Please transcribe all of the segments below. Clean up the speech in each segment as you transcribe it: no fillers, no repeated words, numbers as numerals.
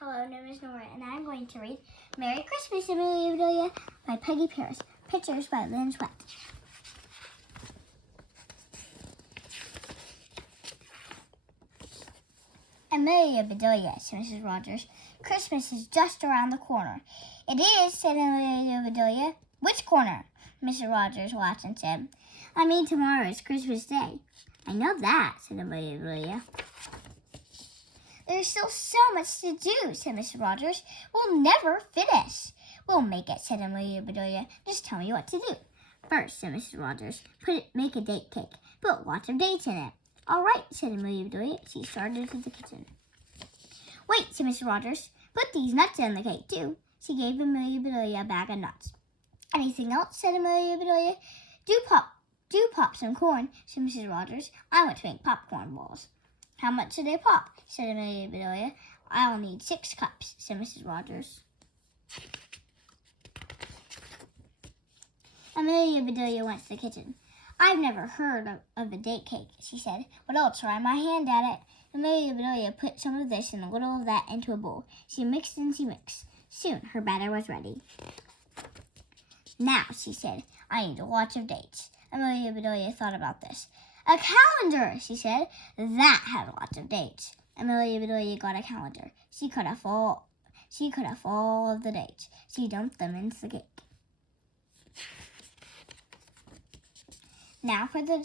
Hello, my name is Norah, and I'm going to read Merry Christmas, Amelia Bedelia by Peggy Parish. Pictures by Lynn. Amelia Bedelia, said Mrs. Rogers. Christmas is just around the corner. It is, said Amelia Bedelia. Which corner? Mrs. Rogers laughed and said, I mean tomorrow is Christmas Day. I know that, said Amelia Bedelia. There's still so much to do, said Mrs. Rogers. We'll never finish. We'll make it, said Amelia Bedelia. Just tell me what to do. First, said Mrs. Rogers, make a date cake. Put lots of dates in it. All right, said Amelia Bedelia. She started to the kitchen. Wait, said Mrs. Rogers. Put these nuts in the cake, too. She gave Amelia Bedelia a bag of nuts. Anything else, said Amelia Bedelia. Do pop some corn, said Mrs. Rogers. I want to make popcorn balls. How much do they pop? Said Amelia Bedelia. I'll need 6 cups, said Mrs. Rogers. Amelia Bedelia went to the kitchen. I've never heard of a date cake, she said, but I'll try my hand at it. Amelia Bedelia put some of this and a little of that into a bowl. She mixed and she mixed. Soon her batter was ready. Now, she said, I need lots of dates. Amelia Bedelia thought about this. A calendar, she said. That had lots of dates. Amelia Bedelia got a calendar. She cut off all of the dates. She dumped them into the cake. Now for the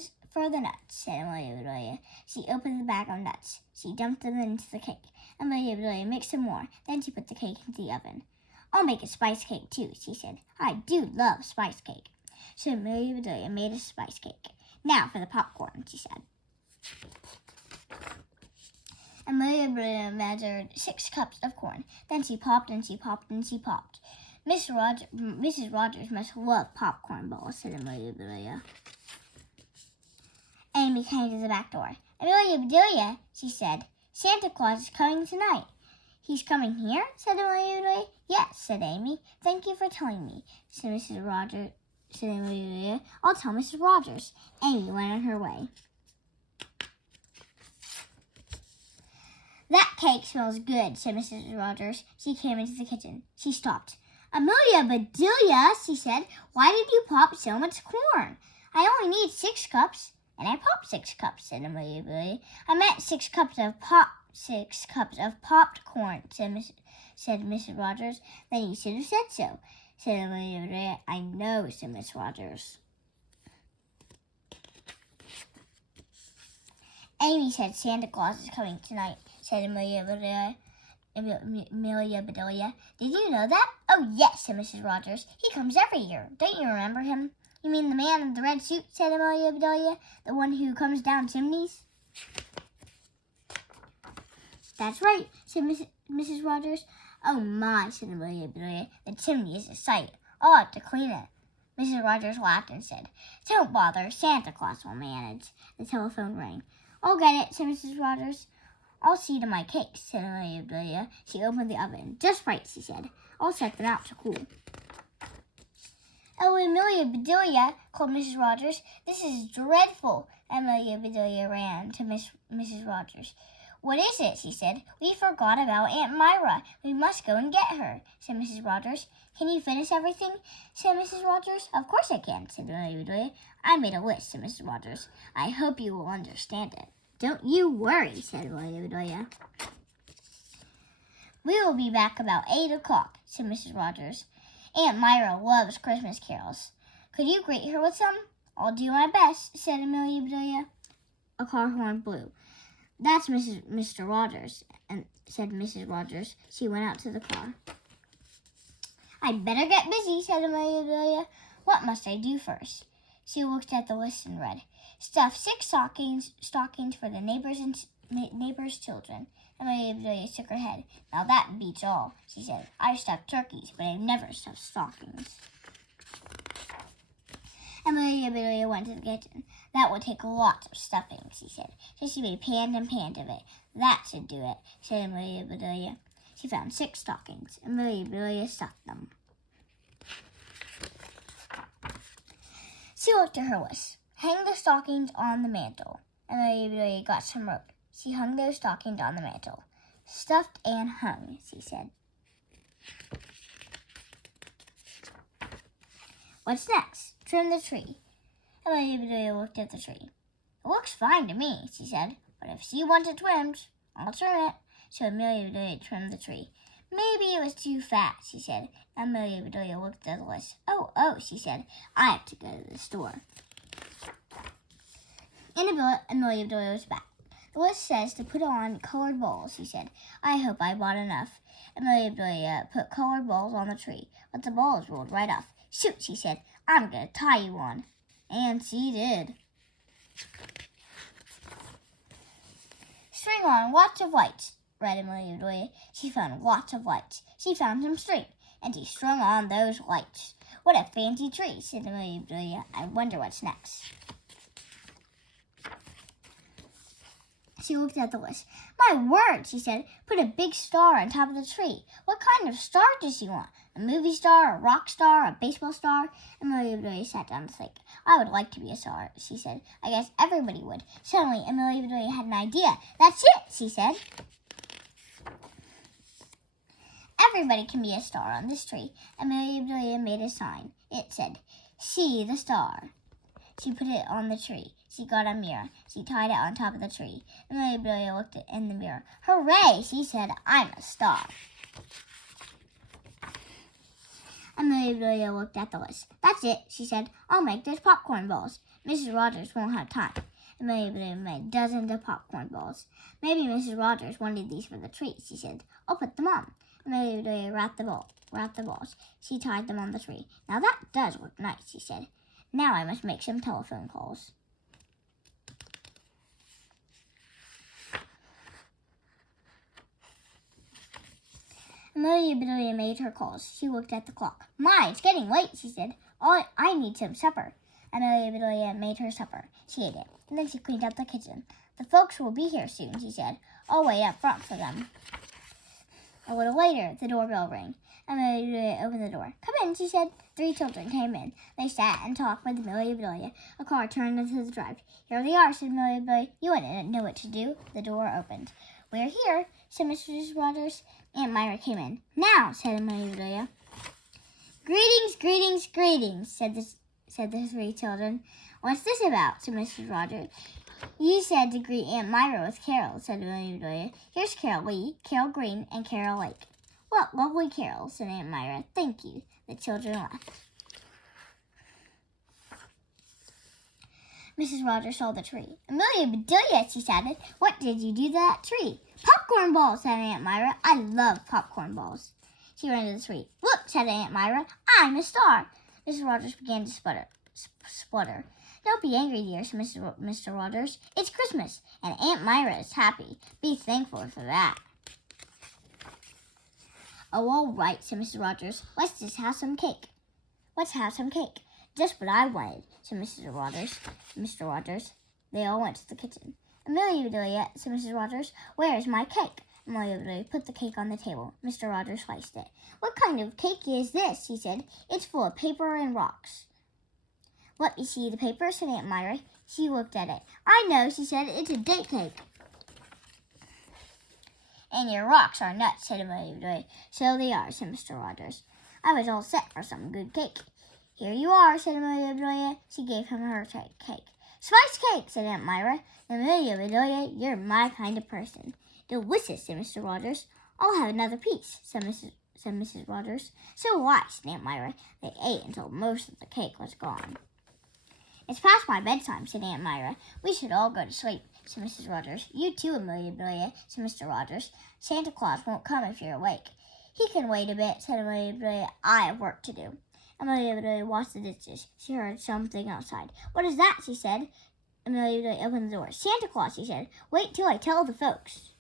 nuts, said Amelia Bedelia. She opened the bag of nuts. She dumped them into the cake. Amelia Bedelia mixed some more. Then she put the cake into the oven. I'll make a spice cake too, she said. I do love spice cake. So Amelia Bedelia made a spice cake. Now for the popcorn, she said. Amelia Bedelia measured 6 cups of corn. Then she popped and she popped and she popped. Mrs. Rogers must love popcorn balls, said Amelia Bedelia. Amy came to the back door. Amelia Bedelia, she said, Santa Claus is coming tonight. He's coming here, said Amelia Bedelia. Yes, said Amy. Thank you for telling me, said Mrs. Rogers. Said Amelia Bedelia. I'll tell Mrs. Rogers. Amy went on her way. That cake smells good, said Mrs. Rogers. She came into the kitchen. She stopped. Amelia Bedelia, she said, why did you pop so much corn? I only need 6 cups. And I popped 6 cups, said Amelia Bedelia. I meant 6 cups of popped corn, said Mrs. Rogers. Then you should have said so, said Amelia Bedelia. I know, said Miss Rogers. Amy said Santa Claus is coming tonight, said Amelia Bedelia. Did you know that? Oh, yes, said Mrs. Rogers. He comes every year. Don't you remember him? You mean the man in the red suit, said Amelia Bedelia, the one who comes down chimneys? That's right, said Mrs. Rogers. Oh my, said Amelia Bedelia, the chimney is a sight. I'll have to clean it. Mrs. Rogers laughed and said, Don't bother, Santa Claus will manage. The telephone rang. I'll get it, said Mrs. Rogers. I'll see to my cakes, said Amelia Bedelia. She opened the oven. Just right, she said. I'll set them out to cool. Oh, Amelia Bedelia, called Mrs. Rogers. This is dreadful. Amelia Bedelia ran to Mrs. Rogers. What is it? She said. We forgot about Aunt Myra. We must go and get her, said Mrs. Rogers. Can you finish everything? Said Mrs. Rogers. Of course I can, said Amelia Bedelia. I made a list, said Mrs. Rogers. I hope you will understand it. Don't you worry, said Amelia Bedelia. We will be back about 8 o'clock, said Mrs. Rogers. Aunt Myra loves Christmas carols. Could you greet her with some? I'll do my best, said Amelia Bedelia. A car horn blew. That's Mr. Rogers, said Mrs. Rogers. She went out to the car. I'd better get busy, said Amelia Bedelia. What must I do first? She looked at the list and read, Stuff 6 stockings for the neighbors' children. Amelia Bedelia shook her head. Now that beats all, she said. I've stuffed turkeys, but I've never stuffed stockings. Amelia Bedelia went to the kitchen. That would take lots of stuffing, she said. So she made pan and pan of it. That should do it, said Amelia Bedelia. She found 6 stockings. Amelia Bedelia stuffed them. She looked at her list. Hang the stockings on the mantel. Amelia Bedelia got some rope. She hung those stockings on the mantel. stuffed and hung, she said. What's next? Trim the tree. Amelia Bedelia looked at the tree. It looks fine to me, she said, but if she wants it trimmed, I'll trim it. So Amelia Bedelia trimmed the tree. Maybe it was too fat, she said. Amelia Bedelia looked at the list. Oh, she said, I have to go to the store. In a minute, Amelia Bedelia was back. The list says to put on colored balls, she said. I hope I bought enough. Amelia Bedelia put colored balls on the tree, but the balls rolled right off. Shoot, she said, I'm going to tie you on. And she did. String on lots of lights, read Amelia Bedelia. She found lots of lights. She found some string, and she strung on those lights. What a fancy tree, said Amelia Bedelia. I wonder what's next. She looked at the list. My word, she said, put a big star on top of the tree. What kind of star does she want? A movie star, a rock star, a baseball star? Amelia Bedelia sat down to think. I would like to be a star, she said. I guess everybody would. Suddenly, Amelia Bedelia had an idea. That's it, she said. Everybody can be a star on this tree. Amelia Bedelia made a sign. It said, See the star. She put it on the tree. She got a mirror. She tied it on top of the tree. Amelia Bedelia looked in the mirror. Hooray, she said, I'm a star. Amelia Bedelia looked at the list. That's it, she said. I'll make those popcorn balls. Mrs. Rogers won't have time. Amelia Bedelia made dozens of popcorn balls. Maybe Mrs. Rogers wanted these for the tree, she said. I'll put them on. Amelia Bedelia wrapped the balls. She tied them on the tree. Now that does look nice, she said. Now I must make some telephone calls. Amelia Bedelia made her calls. She looked at the clock. My, it's getting late, she said. I need some supper. Amelia Bedelia made her supper. She ate it. And then she cleaned up the kitchen. The folks will be here soon, she said. I'll wait up front for them. A little later, the doorbell rang. Amelia Bedelia opened the door. Come in, she said. 3 children came in. They sat and talked with Amelia Bedelia. A car turned into the drive. Here they are, said Amelia Bedelia. You wouldn't know what to do. The door opened. We're here, said Mrs. Rogers. Aunt Myra came in. Now, said Amelia Bedelia. Greetings, greetings, greetings, said the 3 children. What's this about, said Mrs. Rogers. You said to greet Aunt Myra with carols, said Amelia Bedelia. Here's Carol Lee, Carol Green, and Carol Lake. What lovely carols, said Aunt Myra. Thank you. The children laughed. Mrs. Rogers saw the tree. Amelia Bedelia, she shouted. What did you do to that tree? Popcorn balls, said Aunt Myra. I love popcorn balls. She ran to the tree. Look, said Aunt Myra. I'm a star. Mrs. Rogers began to splutter. Don't be angry, dear, said Mr. Rogers. It's Christmas, and Aunt Myra is happy. Be thankful for that. Oh, all right, said Mr. Rogers. Let's just have some cake. Let's have some cake. Just what I wanted, said Mr. Rogers. They all went to the kitchen. Amelia Bedelia, said Mrs. Rogers, where is my cake? Amelia Bedelia put the cake on the table. Mr. Rogers sliced it. What kind of cake is this? He said. It's full of paper and rocks. Let me see the paper, said Aunt Myra. She looked at it. I know, she said. It's a date cake. And your rocks are nuts, said Amelia Bedelia. So they are, said Mr. Rogers. I was all set for some good cake. Here you are, said Amelia Bedelia. She gave him her cake. Spice cake, said Aunt Myra. Amelia Bedelia, you're my kind of person. Delicious, said Mr. Rogers. I'll have another piece, said Mrs. Rogers. So will I, said Aunt Myra. They ate until most of the cake was gone. It's past my bedtime, said Aunt Myra. We should all go to sleep, said Mrs. Rogers. You too, Amelia Bedelia, said Mr. Rogers. Santa Claus won't come if you're awake. He can wait a bit, said Amelia Bedelia. I have work to do. Amelia Bedelia washed the dishes. She heard something outside. What is that? She said. Amelia Bedelia opened the door. Santa Claus, she said. Wait till I tell the folks.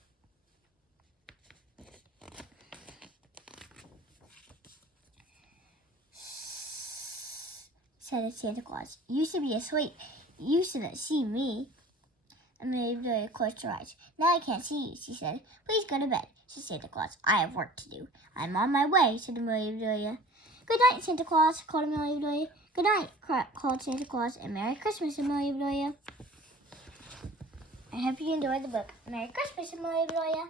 Said Santa Claus. You should be asleep. You shouldn't see me. Amelia Bedelia closed her eyes. Now I can't see you, she said. Please go to bed, said Santa Claus. I have work to do. I'm on my way, said Amelia Bedelia. Good night, Santa Claus, called Amelia Bedelia. Good night, called Santa Claus, and Merry Christmas, Amelia Bedelia. I hope you enjoyed the book. Merry Christmas, Amelia Bedelia.